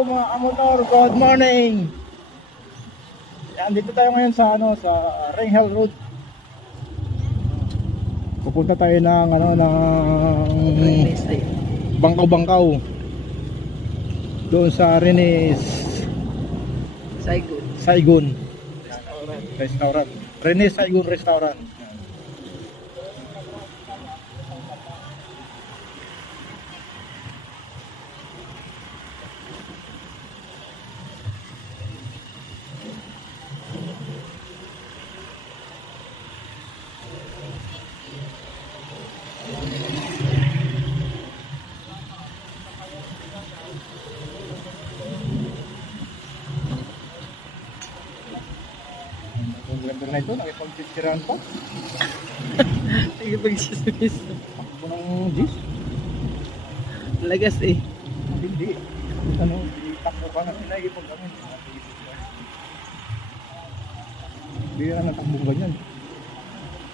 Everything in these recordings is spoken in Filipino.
Hello mga kamotor, good morning! Yan, dito tayo ngayon sa ano sa Ringhel Road. Pupunta tayo ng ano ng Bangkaw-Bangkaw. Doon sa Renes Saigon. Saigon Restaurant. Renes Saigon Restaurant. Ang ganda na ito, nakipagtitirahan pa. Pagsismis. Takbo ng G's. Lagas eh. Hindi. Ano, takbo ka na sila ipag kami. Hindi yan ang takbo ganyan.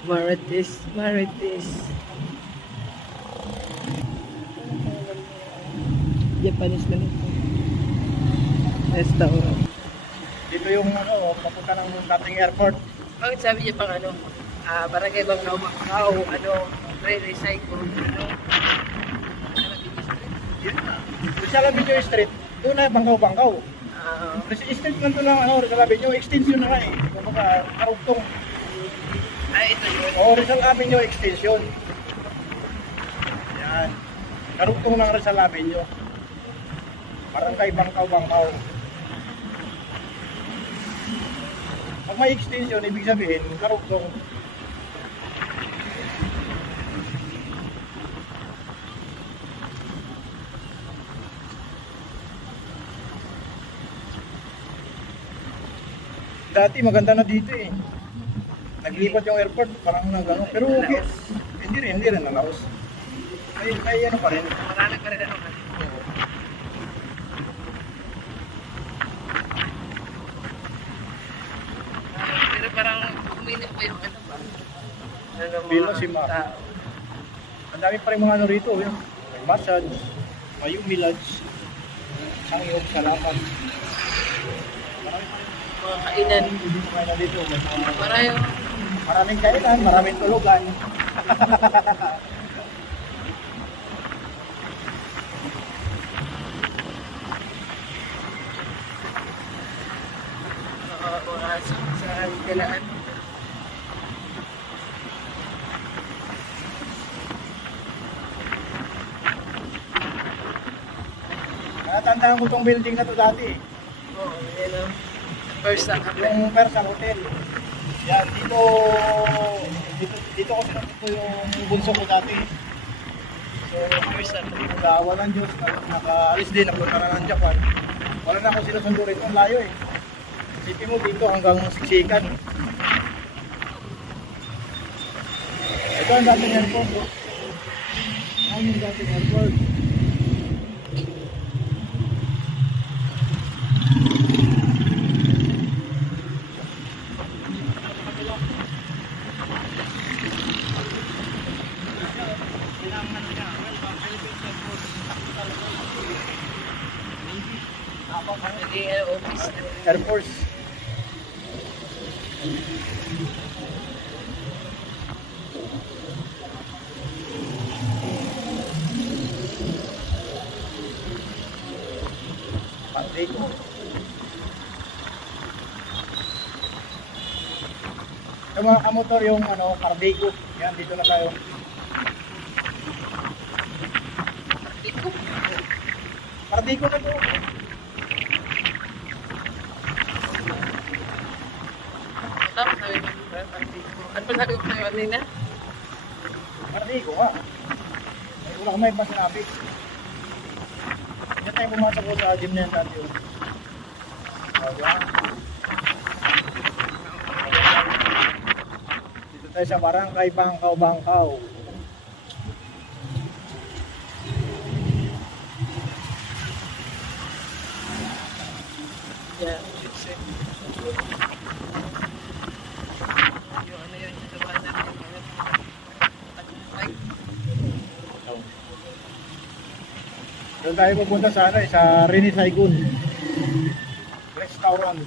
Marites, Marites. Japanese na nito. Restaurant. Dito yung ano, papunta ng dating airport. Bakit sabi niya pang ano? Ah, barangay bang Macau, ano, re-recycle, ano? Yan na. Doon sa Labinyo Street, doon na bangkaw-bangkaw. Ah, Kasi street man to lang, ano, sa Labinyo, extension na nga eh. Kumbaga, karugtong. ay, ito yun. O, Rizal Avenue extension. Yan. Karugtong ng Rizal Avenue. Barangay Bangkaw-Bangkaw. Pag may extension, ibig sabihin, karugtong. Dati maganda na dito eh. Naglipat yung airport, parang nagano. Pero okay. Hindi rin, hindi rin nalaos. May, may ano pa rin. Marami pa rin ano. Ah, Pero parang uminit pa yung ano ba? Ano, mga Bilo si Ma. tao. Ang dami pa rin mga ano rito. Yun. May massage, may umilage, sangyog, salamat. Marami pa rin. Mga kainan. Kaya na dito. May mga- Marami. Maraming kainan, maraming tulugan. Mga oras sa galaan. Natandaan ko tong building na to dati. Oo, yan ang first na kami. Yung Persa Hotel. Yan, dito, dito, dito ko sinupunto yung bunso ko dati. So, First na kami. Nagawa ng Diyos, naka- nakaalis din, napunta na ng Japan. Wala na akong sinusundo rin, ang layo eh. Isipin mo dito hanggang siksikan. Ito ang dating airport. Oh. Yan yung dating airport. Uh, office. Air Force. Pantiko. Yung mga kamotor yung ano, Carbico. Yan, dito na tayo. Iko. Carbico na to. Tapos sabi ko, pa sabi ko sa'yo kanina? Nga. Ay, wala ka may pa sinabi. Yan tayo pumasok ko sa gym na yan dati. Wala. Dito tayo sa barangay Bangkaw Bangkaw. Yeah. Yung ano yun, sa banda na yung mga Doon tayo pupunta sa ano eh, sa Rene Saigon. Restaurant.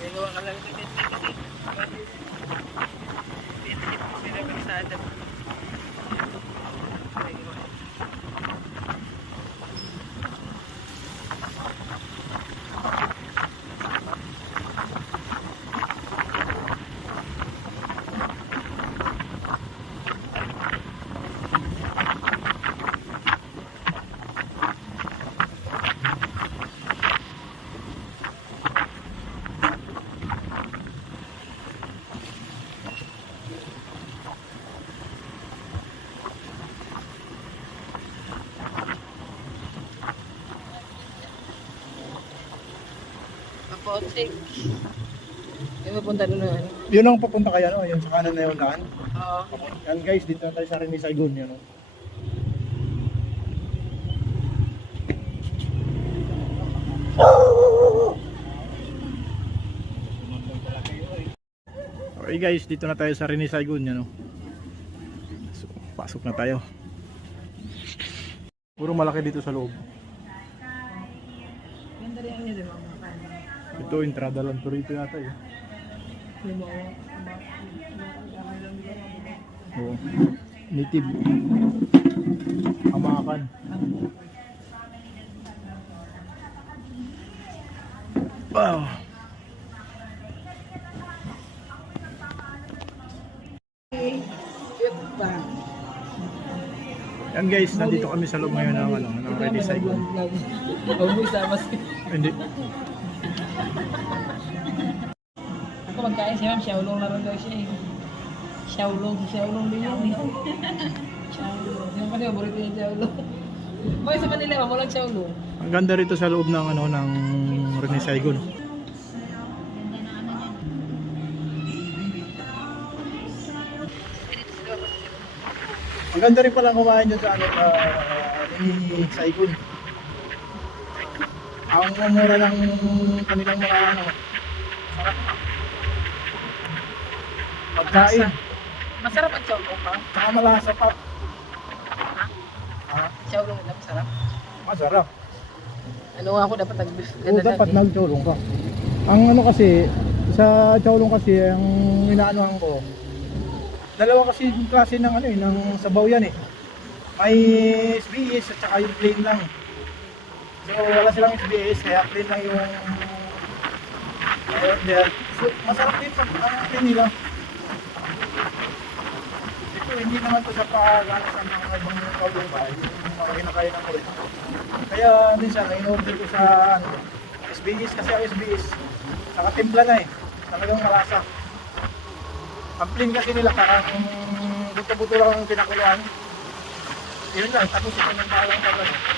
Ginagawa ka lang ito. Sila kalsada. Mapotik. Yung mapunta doon na ano. Yun ang papunta kaya no, yung sa kanan na yun daan. Oo. Yan guys, dito na tayo sa Rene Saigon yun. No? Okay guys, dito na tayo sa Rene Saigon yan. No? So, pasok na tayo. Puro malaki dito sa loob. Ganda rin ang nila mga Ito, entrada lang to rito yata eh. Oo. Native. Hamakan. Wow. Yan guys, nandito kami sa loob ngayon ng ano, ng Ready si... Hindi. Ako magkain siya, ma'am. Xiaolong na rin daw siya eh. Xiaolong, Xiaolong din yun eh. Xiaolong. Yung kasi paborito niya Xiaolong. Bakit sa Manila, walang Xiaolong. Ang ganda rito sa loob ng ano ng René Saigon. Ang ganda rin pala kumain dyan sa ano sa René Saigon. Ang mura ng kanilang mga ano. Pagkain, Masarap ang Xiaolong, ha? saka malasa pa. Ha? Xiaolong nila, masarap. Masarap. Ano nga ako dapat nag-beef ka na dapat lang eh. nag-chowlong ka. Ang ano kasi, sa chowlong kasi, ang inaanuhan ko, dalawa kasi yung klase ng ano eh, ng sabaw yan eh. May SBS at saka yung plain lang. So wala silang SBS, kaya plain lang yung order. So, masarap din pag ang plain nila. Ito, hindi naman to sa pagano sa mga ibang chowlong ba, yung mga kinakain ng kulit. Kaya minsan, in-order ko sa ano, SBS kasi ang SBS. Nakatimpla na eh. Talagang malasa. Ang plain kasi nila parang buto-buto lang ang pinakuluan. Yun lang, tapos ito ng bawang pag ano.